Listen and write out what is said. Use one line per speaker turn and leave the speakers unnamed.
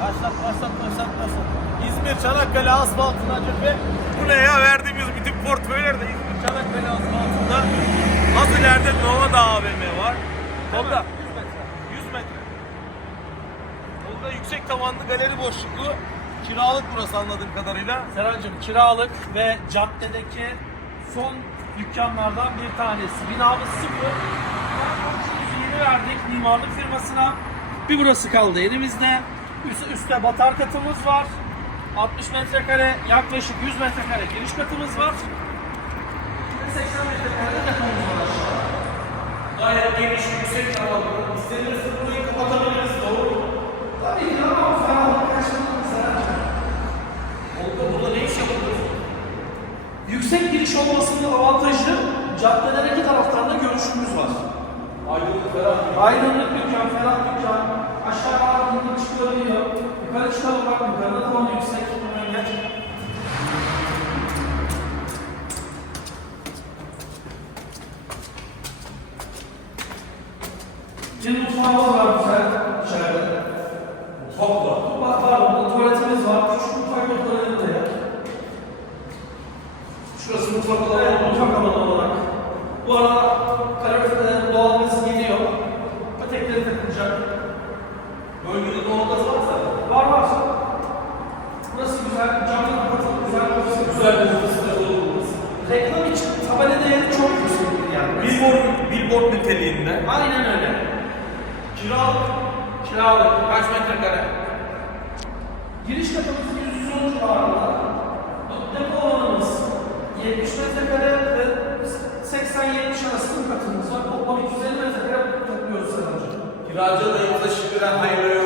Başlat başlat başlat başlat. İzmir Çanakkale asfaltına cephe. Bu ne ya verdiğimiz bütün portföyler de İzmir Çanakkale asfaltında. Az ileride Nova da AVM var. Tolga 100 metre. 100 metre. Tolga yüksek tavanlı galeri boşluklu. Kiralık burası anladığım kadarıyla.
Serhan'cığım kiralık ve caddedeki son dükkanlardan bir tanesi. Binamız sıfır. Biz yeni verdik mimarlık firmasına. Bir burası kaldı elimizde. Üst, üstte batar katımız var. 60 metrekare yaklaşık 100 metrekare giriş katımız var. 80 metrekare de katımız var aşağıda.
Gayet geniş, yüksek tavanlı. İstediğiniz burayı kapatabiliriz. Doğru mu?
Tabii ki ama ferahlık kaçırmamız Serhan'cığım.
Tolga burada ne iş yapıyorsun?
Yüksek giriş olmasının avantajı caddeden iki taraftan da görüşümüz var.
Aydınlık ferah.
Aydınlık dükkan, ferah dükkan, aşağı aydınlık çıkabiliyor. Yukarı çıkalım bak yukarıda tavan yüksek. Hemen geç. Bir mutfağımız var güzel içeride.
Mutfak var.
Mutfak var, burada tuvaletimiz var. Küçük mutfak noktaları da ya.
Şurası mutfak.
Evet, mutfak alanı olarak. Bu arada kaloriferde
billboard
niteliğinde. Aynen öyle. Kiralık. Kiralık. Kaç metrekare? Giriş katımız
113 civarında. Depo alanımız 70
metrekare ve 80-70 arasında katımız var. Toplam
250 metrekare topluyoruz
sadece. Kiracı
da
yaklaşık
veren hayırlı